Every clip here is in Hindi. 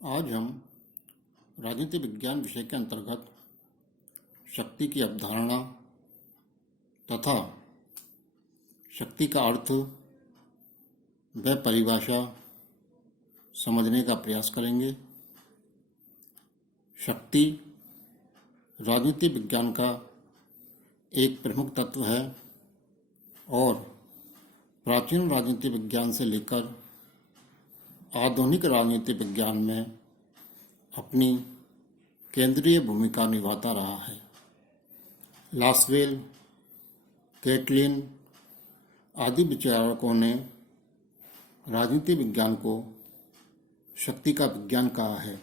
आज हम राजनीति विज्ञान विषय के अंतर्गत शक्ति की अवधारणा तथा शक्ति का अर्थ व परिभाषा समझने का प्रयास करेंगे। शक्ति राजनीति विज्ञान का एक प्रमुख तत्व है और प्राचीन राजनीति विज्ञान से लेकर आधुनिक राजनीति विज्ञान में अपनी केंद्रीय भूमिका निभाता रहा है। लासवेल, कैटलिन आदि विचारकों ने राजनीति विज्ञान को शक्ति का विज्ञान कहा है।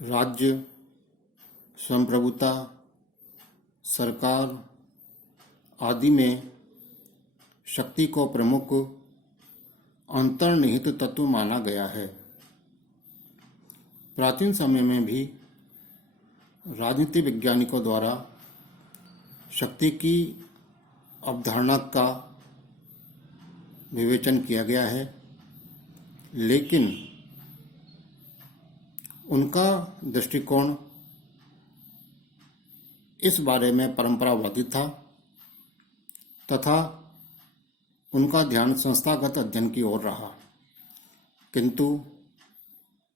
राज्य, संप्रभुता, सरकार आदि में शक्ति को प्रमुख अंतर्निहित तत्व माना गया है। प्राचीन समय में भी राजनीति वैज्ञानिकों द्वारा शक्ति की अवधारणा का विवेचन किया गया है, लेकिन उनका दृष्टिकोण इस बारे में परंपरावादी था तथा उनका ध्यान संस्थागत अध्ययन की ओर रहा। किंतु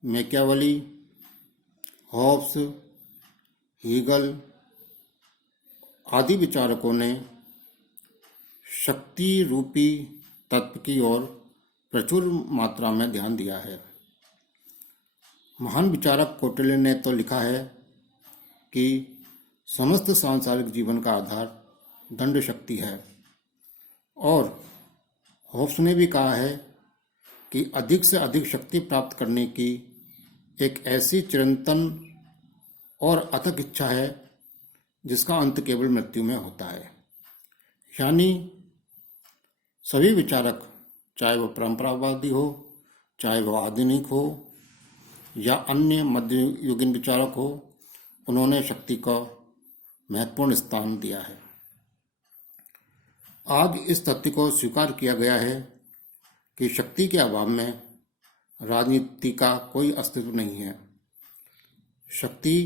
मैकियावेली, हॉब्स, हीगल आदि विचारकों ने शक्ति रूपी तत्व की ओर प्रचुर मात्रा में ध्यान दिया है। महान विचारक कौटिल्य ने तो लिखा है कि समस्त सांसारिक जीवन का आधार दंड शक्ति है, और हॉब्स ने भी कहा है कि अधिक से अधिक शक्ति प्राप्त करने की एक ऐसी चिरंतन और अथक इच्छा है जिसका अंत केवल मृत्यु में होता है। यानी सभी विचारक, चाहे वह परंपरावादी हो, चाहे वह आधुनिक हो या अन्य मध्ययुगीन विचारक हो, उन्होंने शक्ति को महत्वपूर्ण स्थान दिया है। आज इस तथ्य को स्वीकार किया गया है कि शक्ति के अभाव में राजनीति का कोई अस्तित्व नहीं है। शक्ति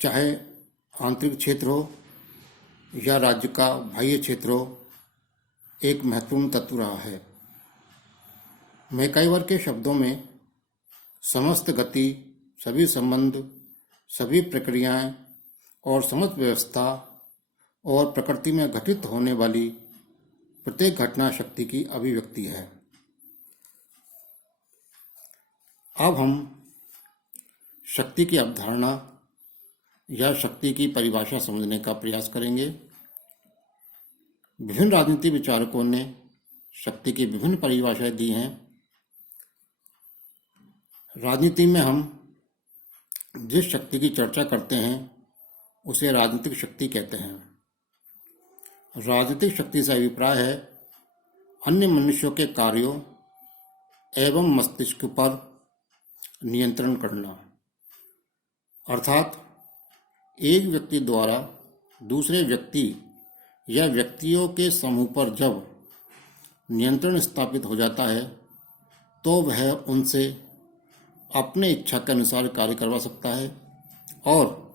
चाहे आंतरिक क्षेत्र हो या राज्य का बाह्य क्षेत्र हो, एक महत्वपूर्ण तत्व रहा है। मैकाइवर के शब्दों में समस्त गति, सभी संबंध, सभी प्रक्रियाएं और समस्त व्यवस्था और प्रकृति में घटित होने वाली प्रत्येक घटना शक्ति की अभिव्यक्ति है। अब हम शक्ति की अवधारणा या शक्ति की परिभाषा समझने का प्रयास करेंगे। विभिन्न राजनीति विचारकों ने शक्ति की विभिन्न परिभाषाएं दी हैं। राजनीति में हम जिस शक्ति की चर्चा करते हैं उसे राजनीतिक शक्ति कहते हैं। राजनीतिक शक्ति से अभिप्राय है अन्य मनुष्यों के कार्यों एवं मस्तिष्क पर नियंत्रण करना, अर्थात एक व्यक्ति द्वारा दूसरे व्यक्ति या व्यक्तियों के समूह पर जब नियंत्रण स्थापित हो जाता है तो वह उनसे अपने इच्छा के अनुसार कार्य करवा सकता है, और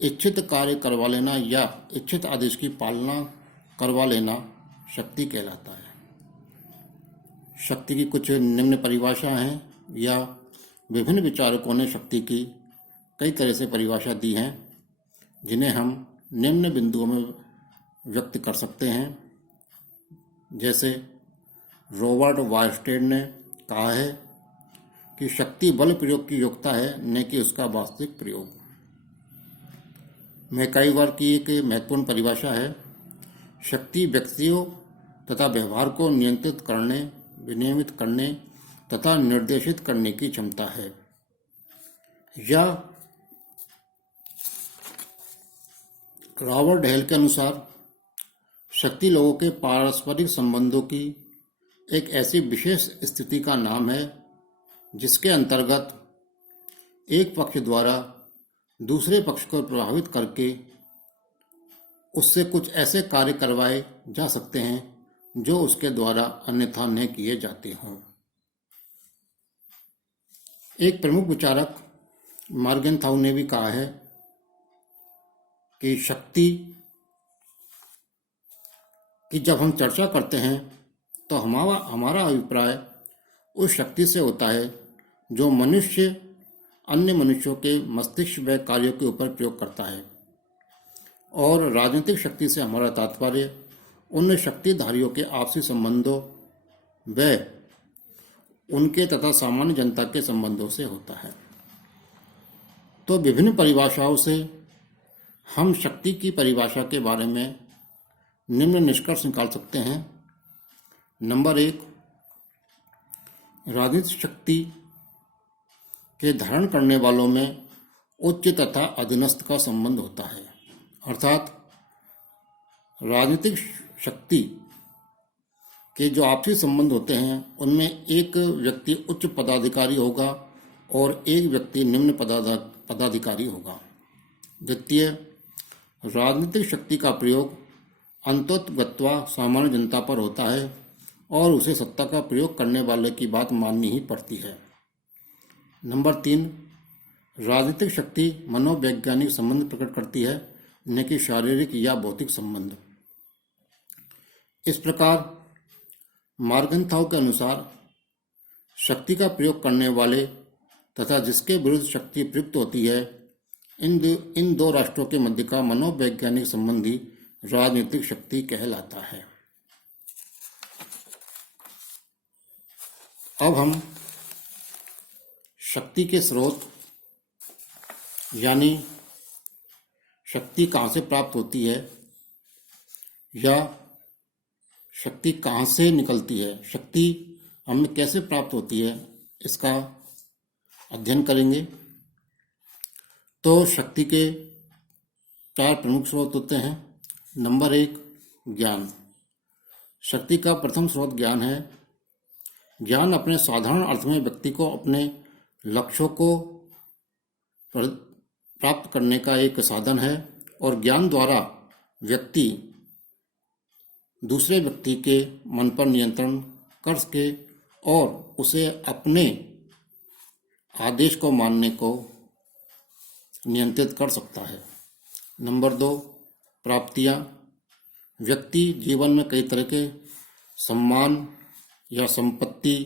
इच्छित कार्य करवा लेना या इच्छित आदेश की पालना करवा लेना शक्ति कहलाता है। शक्ति की कुछ निम्न परिभाषा हैं या विभिन्न विचारकों ने शक्ति की कई तरह से परिभाषा दी हैं, जिन्हें हम निम्न बिंदुओं में व्यक्त कर सकते हैं। जैसे रॉबर्ट वायरस्टेड ने कहा है कि शक्ति बल प्रयोग की योग्यता है, न कि उसका वास्तविक प्रयोग। मैकाइवर की एक महत्वपूर्ण परिभाषा है, शक्ति व्यक्तियों तथा व्यवहार को नियंत्रित करने, विनियमित करने तथा निर्देशित करने की क्षमता है। या रॉबर्ट हेल के अनुसार शक्ति लोगों के पारस्परिक संबंधों की एक ऐसी विशेष स्थिति का नाम है जिसके अंतर्गत एक पक्ष द्वारा दूसरे पक्ष को प्रभावित करके उससे कुछ ऐसे कार्य करवाए जा सकते हैं जो उसके द्वारा अन्यथा न किए जाते हों। एक प्रमुख विचारक मॉर्गेनथाउ ने भी कहा है कि शक्ति की जब हम चर्चा करते हैं तो हमारा अभिप्राय उस शक्ति से होता है जो मनुष्य अन्य मनुष्यों के मस्तिष्क व कार्यों के ऊपर प्रयोग करता है, और राजनीतिक शक्ति से हमारा तात्पर्य उन शक्तिधारियों के आपसी संबंधों व उनके तथा सामान्य जनता के संबंधों से होता है। तो विभिन्न परिभाषाओं से हम शक्ति की परिभाषा के बारे में निम्न निष्कर्ष निकाल सकते हैं। नंबर 1, राजनीतिक शक्ति के धारण करने वालों में उच्च तथा अधीनस्थ का संबंध होता है, अर्थात राजनीतिक शक्ति के जो आपसी संबंध होते हैं उनमें एक व्यक्ति उच्च पदाधिकारी होगा और एक व्यक्ति निम्न पदाधिकारी होगा। द्वितीय, राजनीतिक शक्ति का प्रयोग अंततोगत्वा सामान्य जनता पर होता है और उसे सत्ता का प्रयोग करने वाले की बात माननी ही पड़ती है। नंबर 3, राजनीतिक शक्ति मनोवैज्ञानिक संबंध प्रकट करती है, न कि शारीरिक या भौतिक संबंध। इस प्रकार मॉर्गेनथाउ के अनुसार शक्ति का प्रयोग करने वाले तथा जिसके विरुद्ध शक्ति प्रयुक्त होती है, इन दो राष्ट्रों के मध्य का मनोवैज्ञानिक संबंध ही राजनीतिक शक्ति कहलाता है। अब हम शक्ति के स्रोत यानी शक्ति कहाँ से प्राप्त होती है या शक्ति कहाँ से निकलती है, शक्ति हमें कैसे प्राप्त होती है, इसका अध्ययन करेंगे। तो शक्ति के 4 प्रमुख स्रोत होते हैं। नंबर 1, ज्ञान। शक्ति का प्रथम स्रोत ज्ञान है। ज्ञान अपने साधारण अर्थ में व्यक्ति को अपने लक्ष्यों को प्राप्त करने का एक साधन है, और ज्ञान द्वारा व्यक्ति दूसरे व्यक्ति के मन पर नियंत्रण कर सके और उसे अपने आदेश को मानने को नियंत्रित कर सकता है। नंबर 2, प्राप्तियां। व्यक्ति जीवन में कई तरह के सम्मान या संपत्ति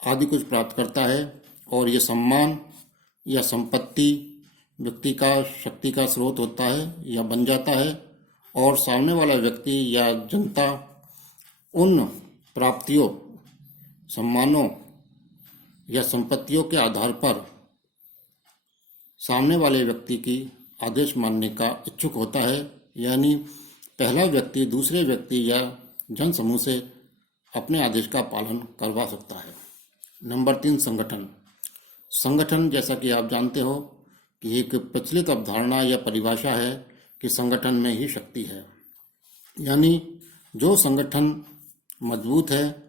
आदि कुछ प्राप्त करता है, और ये सम्मान या संपत्ति व्यक्ति का शक्ति का स्रोत होता है या बन जाता है, और सामने वाला व्यक्ति या जनता उन प्राप्तियों, सम्मानों या संपत्तियों के आधार पर सामने वाले व्यक्ति की आदेश मानने का इच्छुक होता है। यानी पहला व्यक्ति दूसरे व्यक्ति या जन समूह से अपने आदेश का पालन करवा सकता है। नंबर 3, संगठन। संगठन, जैसा कि आप जानते हो कि एक प्रचलित अवधारणा या परिभाषा है कि संगठन में ही शक्ति है। यानी जो संगठन मजबूत है,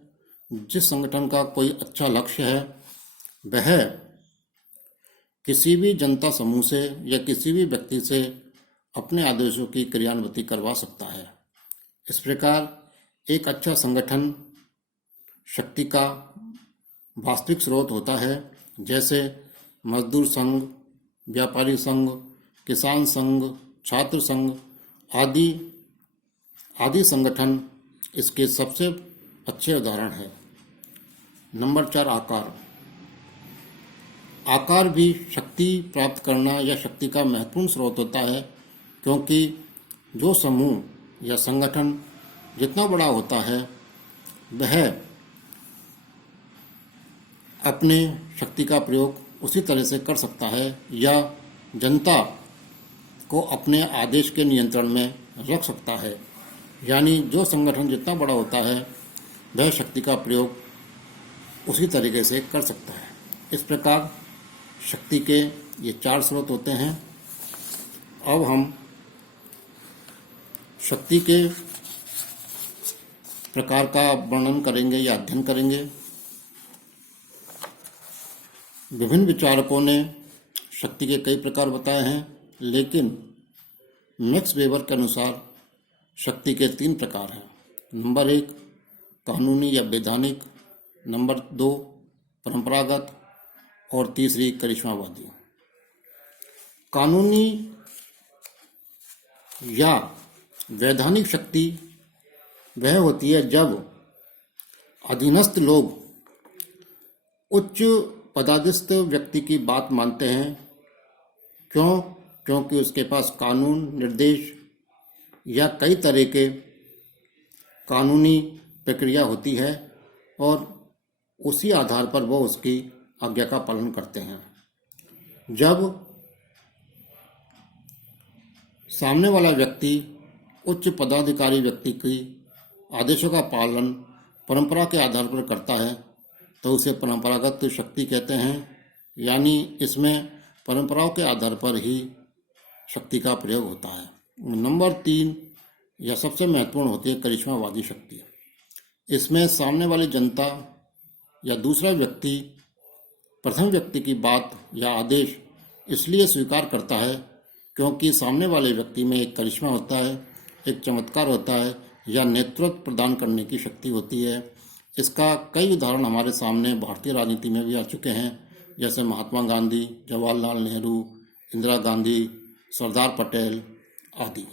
जिस संगठन का कोई अच्छा लक्ष्य है, वह किसी भी जनता समूह से या किसी भी व्यक्ति से अपने आदेशों की क्रियान्विति करवा सकता है। इस प्रकार एक अच्छा संगठन शक्ति का वास्तविक स्रोत होता है। जैसे मजदूर संघ, व्यापारी संघ, किसान संघ, छात्र संघ आदि संगठन इसके सबसे अच्छे उदाहरण है। नंबर 4, आकार। आकार भी शक्ति प्राप्त करना या शक्ति का महत्वपूर्ण स्रोत होता है, क्योंकि जो समूह या संगठन जितना बड़ा होता है वह अपने शक्ति का प्रयोग उसी तरह से कर सकता है या जनता को अपने आदेश के नियंत्रण में रख सकता है। यानी जो संगठन जितना बड़ा होता है वह शक्ति का प्रयोग उसी तरीके से कर सकता है। इस प्रकार शक्ति के ये 4 स्रोत होते हैं। अब हम शक्ति के प्रकार का वर्णन करेंगे या अध्ययन करेंगे। विभिन्न विचारकों ने शक्ति के कई प्रकार बताए हैं, लेकिन मैक्स वेबर के अनुसार शक्ति के 3 प्रकार हैं। नंबर 1, कानूनी या वैधानिक। नंबर 2, परंपरागत, और तीसरी करिश्मावादी। कानूनी या वैधानिक शक्ति वह होती है जब अधीनस्थ लोग उच्च पदाधिस्थ व्यक्ति की बात मानते हैं। क्यों? क्योंकि उसके पास कानून, निर्देश या कई तरह के कानूनी प्रक्रिया होती है और उसी आधार पर वो उसकी आज्ञा का पालन करते हैं। जब सामने वाला व्यक्ति उच्च पदाधिकारी व्यक्ति की आदेशों का पालन परंपरा के आधार पर करता है तो उसे परंपरागत शक्ति कहते हैं, यानी इसमें परंपराओं के आधार पर ही शक्ति का प्रयोग होता है। नंबर 3 यह सबसे महत्वपूर्ण होती है करिश्मावादी शक्ति। इसमें सामने वाली जनता या दूसरा व्यक्ति प्रथम व्यक्ति की बात या आदेश इसलिए स्वीकार करता है क्योंकि सामने वाले व्यक्ति में एक करिश्मा होता है, एक चमत्कार होता है या नेतृत्व प्रदान करने की शक्ति होती है। इसका कई उदाहरण हमारे सामने भारतीय राजनीति में भी आ चुके हैं, जैसे महात्मा गांधी, जवाहरलाल नेहरू, इंदिरा गांधी, सरदार पटेल आदि।